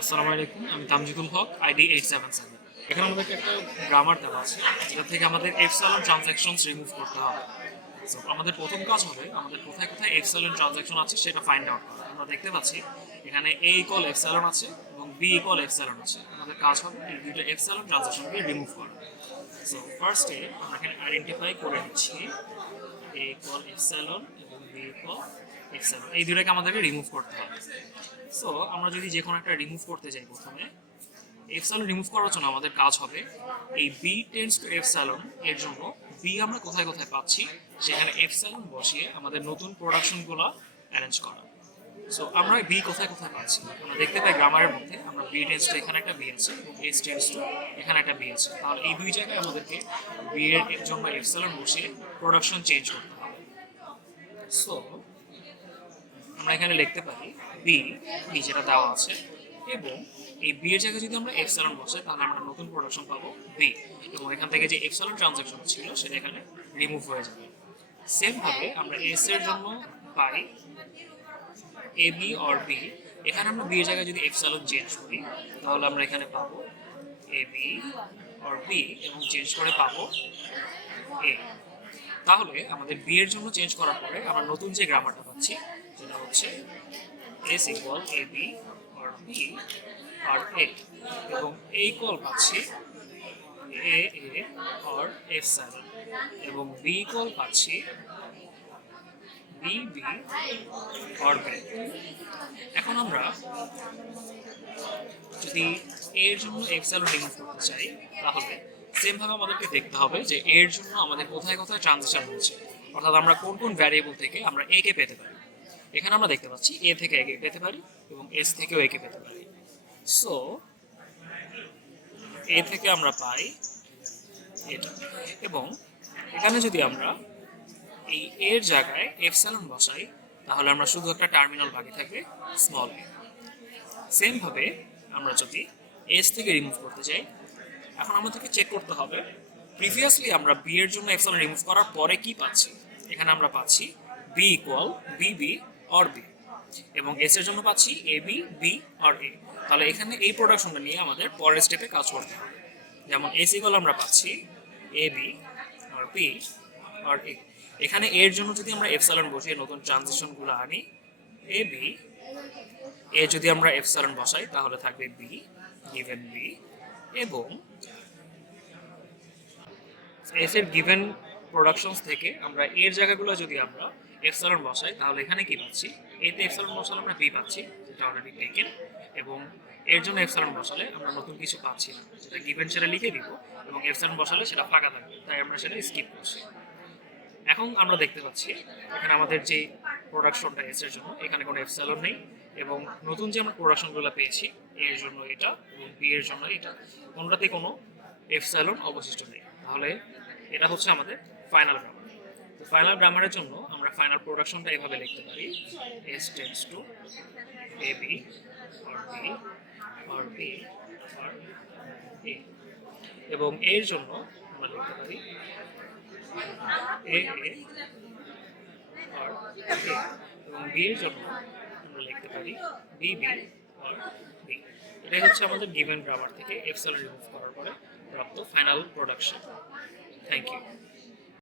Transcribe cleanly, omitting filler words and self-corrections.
আসসালামু আলাইকুম, আমি তামজিদুল হক, আইডি 877। এখানে আমাদেরকে একটা গ্রামার দেওয়া আছে, যেটা থেকে আমাদের এপসাইলন ট্রানজ্যাকশনস রিমুভ করতে হবে। সো আমাদের প্রথম কাজ হবে আমাদের কোথায় কোথায় এপসাইলন ট্রানজ্যাকশন আছে সেটা ফাইন্ড আউট করা। আমরা দেখতে পাচ্ছি এখানে এ ইকুয়াল এপসাইলন আছে এবং বি ইকুয়াল এপসাইলন আছে। আমাদের কাজ হবে এই দুটো এপসাইলন ট্রানজ্যাকশনকে রিমুভ করা। সো ফার্স্টে আমরা এখানে আইডেন্টিফাই করে নিচ্ছি এ ইকুয়াল এপসাইলন এবং বি ইকুয়াল এপসাইলন, এই দুটোকে আমাদেরকে রিমুভ করতে হবে। সো আমরা যদি যে কোনো একটা রিমুভ করতে যাই, প্রথমে এপসাইলন রিমুভ করার জন্য আমাদের কাজ হবে এই বি টেন্ডস টু এপসাইলন এর জন্য বি আমরা কোথায় কোথায় পাচ্ছি সেখানে এপসাইলন বসিয়ে আমাদের নতুন প্রোডাকশনগুলো অ্যারেঞ্জ করা। সো আমরা বি কোথায় কোথায় পাচ্ছি আমরা দেখতে পাই গ্রামারের মধ্যে আমরা বি টেন্স টু এখানে একটা বি আছে এবং এস টেন্স টু এখানে একটা বি আছে। তাহলে এই দুই জায়গায় আমাদেরকে বি এর জন্য এপসাইলন বসিয়ে প্রোডাকশন চেঞ্জ করতে হবে। সো আমরা এখানে লিখতে পারি বি, বি যেটা দেওয়া আছে, এবং এই বি এর জায়গায় যদি আমরা এপসাইলন বসাই তাহলে আমরা নতুন প্রোডাকশন পাবো বি, এবং এখান থেকে যে এপসাইলন ট্রানজ্যাকশন ছিল সেটা এখানে রিমুভ হয়ে যাবে। সেম ভাবে আমরা এস এর জন্য পাই এ বি অর বি, এখানে আমরা বি এর জায়গায় যদি এপসাইলন চেঞ্জ করি তাহলে আমরা এখানে পাবো এ বি অর বি এবং চেঞ্জ করে পাবো এ। তাহলে আমাদের বি এর জন্য চেঞ্জ করার পরে আমরা নতুন যে গ্রামারটা পাচ্ছি যেটা হচ্ছে S equal A B or B or A, এবং এ ইকুয়াল পাচ্ছি এ এ অর এপসাইলন, এবং বি ইকুয়াল পাচ্ছি বি বি অর বি। এখন আমরা যদি এর জন্য এপসাইলন রিমুভ করতে চাই তাহলে সেম ভাবে আমাদেরকে দেখতে হবে যে এর জন্য আমাদের কোথায় কোথায় ট্রানজিশন হচ্ছে, অর্থাৎ আমরা কোন কোন ভ্যারিয়েবল থেকে আমরা এ কে পেতে পারি। এখানে আমরা দেখতে পাচ্ছি এ থেকে এ কে পেতে পারি এবং এস থেকেও এ কে পেতে পারি। সো এ থেকে আমরা পাই এটা, এবং এখানে যদি আমরা এই এর জায়গায় এপসাইলন বসাই তাহলে আমরা শুধু একটা টার্মিনাল বাকি থাকবে স্মল এ। সেম ভাবে আমরা যদি এস থেকে রিমুভ করতে চাই, এখন আমাদেরকে চেক করতে হবে প্রিভিয়াসলি আমরা বি এর জন্য এপসাইলন রিমুভ করার পরে কি পাচ্ছি। এখানে আমরা পাচ্ছি B equal B B or B, এবং এস এর জন্য পাচ্ছি A B B or A. তাহলে এখানে এই প্রোডাকশনটা নিয়ে আমাদের পরের স্টেপে কাজ করতে হবে। যেমন এস ইকুয়াল আমরা পাচ্ছি A B or B or এ, এখানে এর জন্য যদি আমরা এপসাইলন বসিয়ে নতুন ট্রানজিশনগুলো আনি এ বি, এ যদি আমরা এপসাইলন বসাই তাহলে থাকবে বি গিভেন বি, এবং এস এর গিভেন প্রোডাকশনস থেকে আমরা এর জায়গাগুলো যদি আমরা এপসাইলন বসাই তাহলে এখানে কি পাচ্ছি, এতে এপসাইলন বসালে আমরা বি পাচ্ছি যেটা অলরেডি টেকেন, এবং এর জন্য এপসাইলন বসালে আমরা নতুন কিছু পাচ্ছি না, যেটা গিভেন সেটা লিখে দিব, এবং এপসাইলন বসালে সেটা ফাঁকা থাকবে তাই আমরা সেটা স্কিপ করছি। এখন আমরা দেখতে পাচ্ছি এখানে আমাদের যে প্রোডাকশনটা এস এর জন্য এখানে কোনো এপসাইলন নেই, এবং নতুন যে আমরা প্রোডাকশনগুলো পেয়েছি এর জন্য এটা এবং বি এর জন্য এটা, কোনোটাতে কোনো এপসাইলন অবশিষ্ট নেই। তাহলে এটা হচ্ছে আমাদের ফাইনাল গ্রামার। তো ফাইনাল গ্রামারের জন্য আমরা ফাইনাল প্রোডাকশনটা এভাবে লিখতে পারি S tends to A B or B or B or A, এবং এর জন্য আমরা লিখতে পারি এ এ অর এ, এবং বি এর জন্য আমরা লিখতে পারি বি বি অর বি। এটাই হচ্ছে আমাদের গিভেন গ্রামার থেকে এপসাইলন রিমুভ করার পরে প্রাপ্ত ফাইনাল প্রোডাকশন। Thank you.